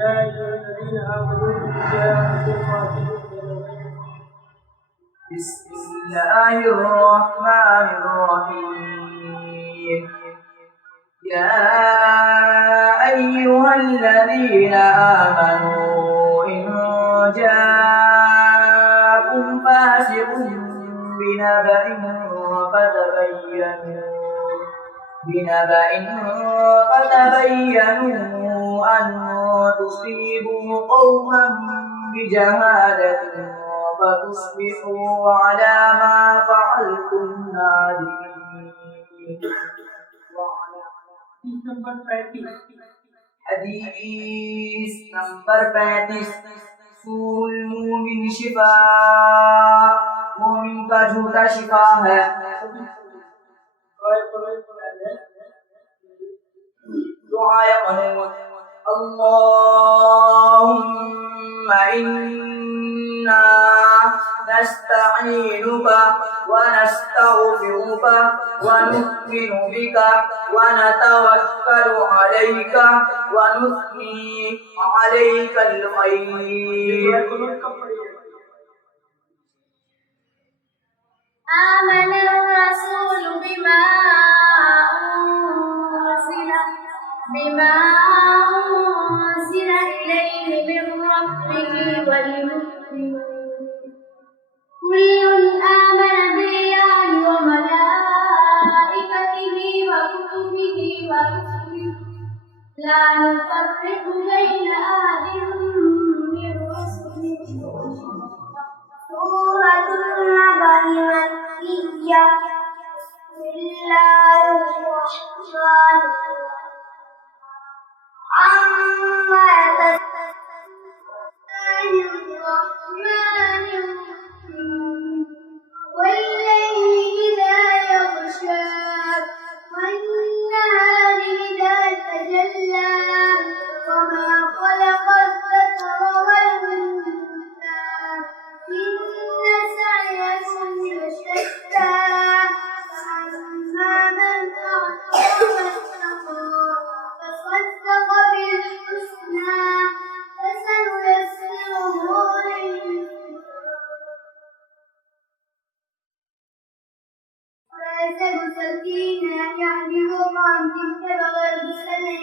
يا أيها الذين آمنوا إن جاءكم فاسق بسم الله الرحمن الرحيم يا أيها الذين آمنوا إن جاءكم فاسق بنبأ فتبينوا أن تصيبوا قوما بجهالة فتصبحوا على ما فعلتم نادمين. حدیث نمبر 35 سور المومن شفا مومن کا جھوٹا شفا ہے. دعائے قنوت اللهم إنا نستعينك ونستغفرك ونؤمن بك ونتوكل عليك ونثني عليك الخير. آمن الرسول بما أنزل إليه من ربه والمؤمنون كل آمن بالله وملائكته وكتبه ورسله لا نفرق بين أحد من رسله. سورة النبأ مكية. بسم الله الرحمن الرحيم. عما الرحمن الرحيم والليل إذا يغشى والنهار إذا تجلى وما خلق الذكر والأنثى إن سعيكم لشتى فأما من أعطى واتقى وصدق بالحسنى فسنيسره لليسرى ويحسب الذين يعملون عن تلك بغير سنة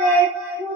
1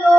2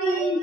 3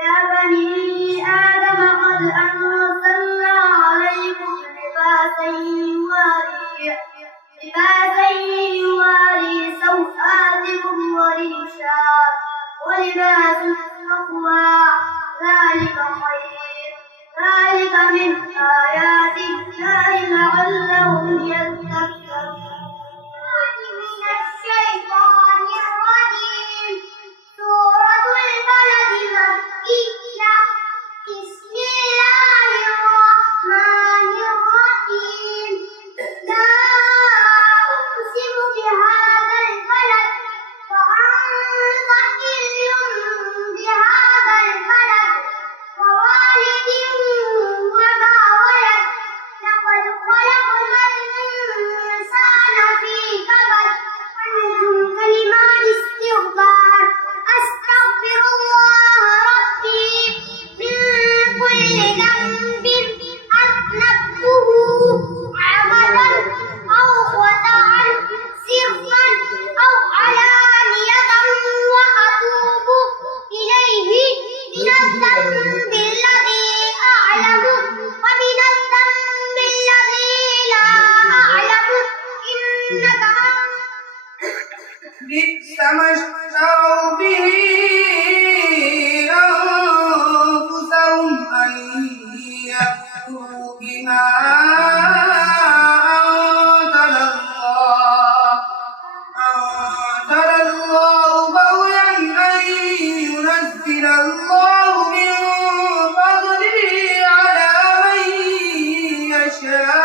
يا بني آدم قد أنزلنا عليكم لباسا يواري سوآتكم وريشا ولباس التقوى ذلك خير. ذلك من آيات الله لعلهم يذكرون. من الشيطان الرجيم. سورة البلد مكية. بسم الله الرحمن الرحيم. لا أقسم بهذا البلد وأنت حل بهذا البلد ووالد وما ولد. لقد خلقنا الإنسان في كبد. كلمات استغفار. أستغفر الله ربي من كل ذنب أذنبته عمدا أو خطأ سرا أو علانية وأتوب إليه من الذنب الذي أعلم ومن الذنب الذي لا أعلم إنك بئس ما اشتروا به أنفسهم أن يكفروا بما أنزل الله بغيا أن ينزل الله من فضله على من يشاء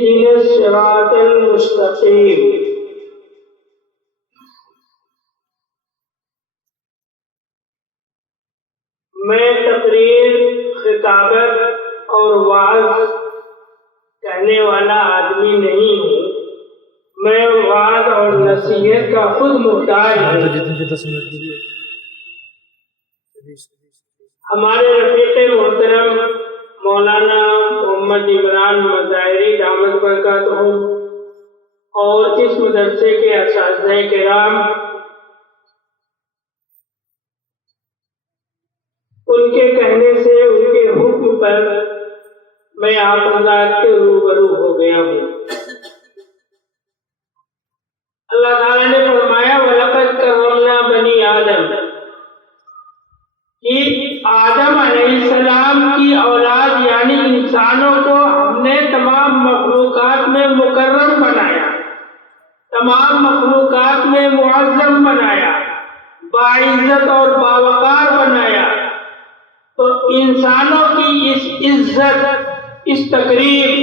اهدنا الصراط المستقیم۔ میں تقریر، خطابت اور وعظ کہنے والا آدمی نہیں ہوں، میں وعظ اور نصیحت کا خود محتاج ہوں۔ ہمارے رفیق محترم مولانا محمد عمران مظاہری دامت برکاتہ اور اس مدرسے کے اساتذہ کرام، ان کے کہنے سے، ان کے حکم پر میں آپ حضرات کے روبرو ہو گیا ہوں۔ اللہ تعالیٰ نے فرمایا وَلَقَدْ كَرَّمْنَا بَنِي آدم، کہ آدم علیہ السلام کی اولاد یعنی انسانوں کو ہم نے تمام مخلوقات میں مکرم بنایا، تمام مخلوقات میں معظم بنایا، باعزت اور باوقار بنایا۔ تو انسانوں کی اس عزت، اس تقریب،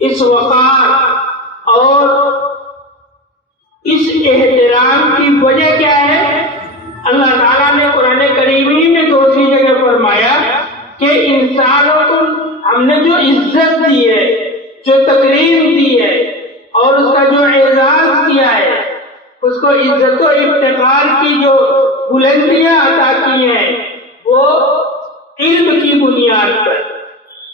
اس وقار اور اس احترام کی وجہ کیا ہے؟ اللہ تعالیٰ نے قرآن کریم میں دوسری جگہ فرمایا کہ انسانوں کو ہم نے جو عزت دی ہے، جو تقریب دی ہے اور اس کا جو اعزاز کیا ہے، اس کو عزت و افتخار کی جو بلندیاں عطا کی ہیں، وہ علم کی بنیاد پر۔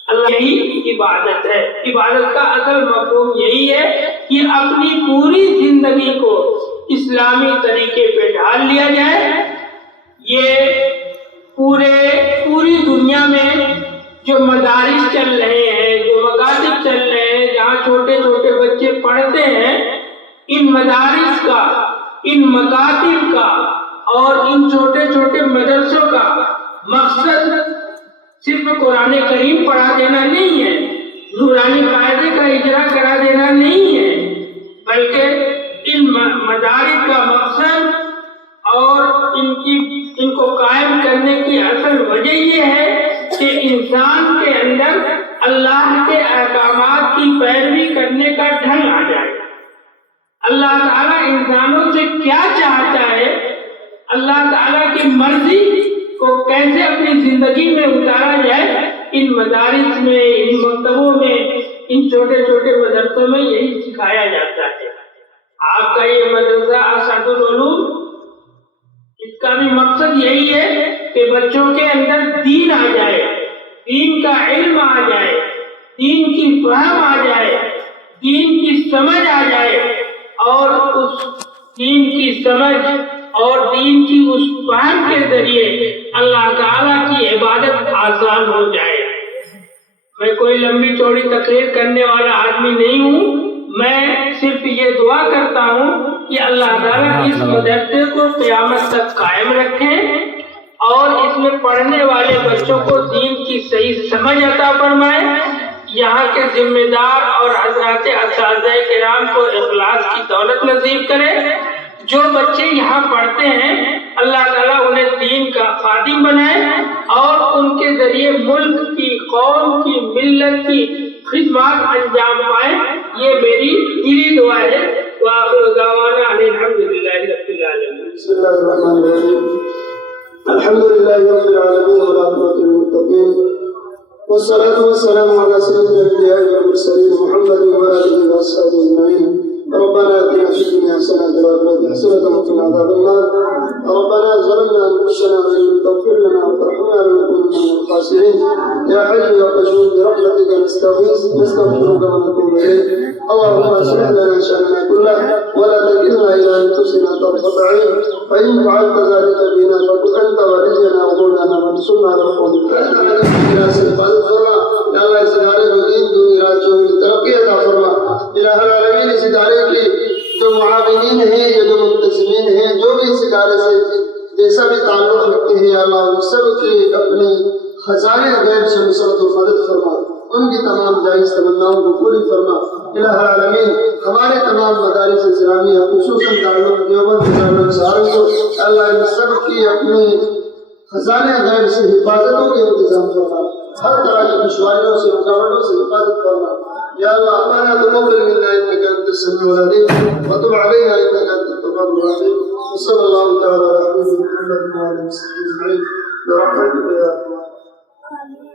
اللہ یہی عبادت ہے۔ عبادت کا اصل مفہوم یہی ہے کہ اپنی پوری زندگی کو اسلامی طریقے پہ ڈھال لیا جائے۔ یہ پوری دنیا میں جو مدارس چل رہے ہیں، جو مکاتب چل رہے ہیں، جہاں چھوٹے چھوٹے بچے پڑھتے ہیں، ان مدارس کا، ان مکاتب کا اور ان چھوٹے چھوٹے مدرسوں کا مقصد صرف قرآن کریم پڑھا دینا نہیں ہے، نورانی قاعدے کا اجرا کرا دینا نہیں ہے، بلکہ ان مدارس کا مقصد اور ان کو قائم کرنے کی اصل وجہ یہ ہے کہ انسان کے اندر اللہ کے احکامات کی پیروی کرنے کا ڈھنگ آ جائے۔ اللہ تعالیٰ انسانوں سے کیا چاہتا ہے، اللہ تعالیٰ کی مرضی کو کیسے اپنی زندگی میں اتارا جائے، ان مدارس میں، ان مکتبوں میں، ان چھوٹے چھوٹے مدرسوں میں یہی سکھایا جاتا ہے۔ آپ کا یہ مدرسہ اسعد العلوم، اس کا بھی مقصد یہی ہے کہ بچوں کے اندر دین آ جائے، دین کا علم آ جائے، دین کی فہم آ جائے، دین کی سمجھ آ جائے، اور اس دین کی سمجھ اور دین کی اس فہم کے ذریعے اللہ تعالیٰ کی عبادت آسان ہو جائے۔ میں کوئی لمبی چوڑی تقریر کرنے والا آدمی نہیں ہوں، میں صرف یہ دعا کرتا ہوں کہ اللہ تعالیٰ اس مدرسے کو قیامت تک قائم رکھیں اور اس میں پڑھنے والے بچوں کو دین کی صحیح سمجھ عطا فرمائے۔ یہاں کے ذمہ دار اور حضرات اساتذہ کرام کو اخلاص کی دولت نصیب کرے۔ جو بچے یہاں پڑھتے ہیں اللہ تعالیٰ انہیں دین کا خادم بنائے اور ان کے ذریعے ملک کی، قوم کی، ملت کی خدمات انجام پائیں۔ یہ میری دلی دعا ہے۔ وآخر دعوانا ان الحمدللہ رب العالمین۔ بسم اللہ الرحمن الرحیم۔ الحمدللہ رب العالمین والعاقبۃ للمتقین والصلاة والسلام على سيد الأنبياء والمرسلين محمد وآله وصحبه أجمعين۔ ربنا آتنا في الدنيا حسنة وفي الآخرة حسنة وقنا عذاب النار۔ ربنا ظلمنا أنفسنا وإن لم تغفر لنا وترحمنا لنكونن من الخاسرين۔ يا حي يا قيوم برحمتك نستغيث، نستغفرك ونتوب إليك۔ اللهم اصلح لنا شأننا كله ولا تكلنا إلى أنفسنا طرفة عين، فإن فعلت ذلك بنا فقد أنت ولينا ومولانا وانصرنا على القوم الكافرين۔ یا اللہ اس ادارے کو دین دنیا راجوں کی ترقی عطا فرما۔ الہ العالمین اس ادارے کے جو معاونین ہیں یا جو منتظمین ہیں، جو بھی اس ادارے سے جیسا بھی تعلق رکھتے ہیں، یا اللہ ان سب کے اپنے خزانے غیب سے نصرت و مدد فرما، ان کی تمام جائز تمناؤں کو پوری فرما۔ الہ العالمین ہمارے تمام مدارس اسلامیہ خصوصاً دارالعلوم دیوبند، دارالعلوم سہارنپور، اللہ ان سب کی اپنے خزانے غیب سے حفاظتوں کے انتظام فرما، ہر طرح کی دشواریوں سے، رکاوٹوں سے حفاظت فرما۔ يا الله ربنا تقبل منا انك انت السميع العليم وتب علينا انك انت التواب الرحيم وصلى الله تعالى على حبيبنا محمد وعلى اله وصحبه اجمعين برحمتك يا ارحم الراحمين.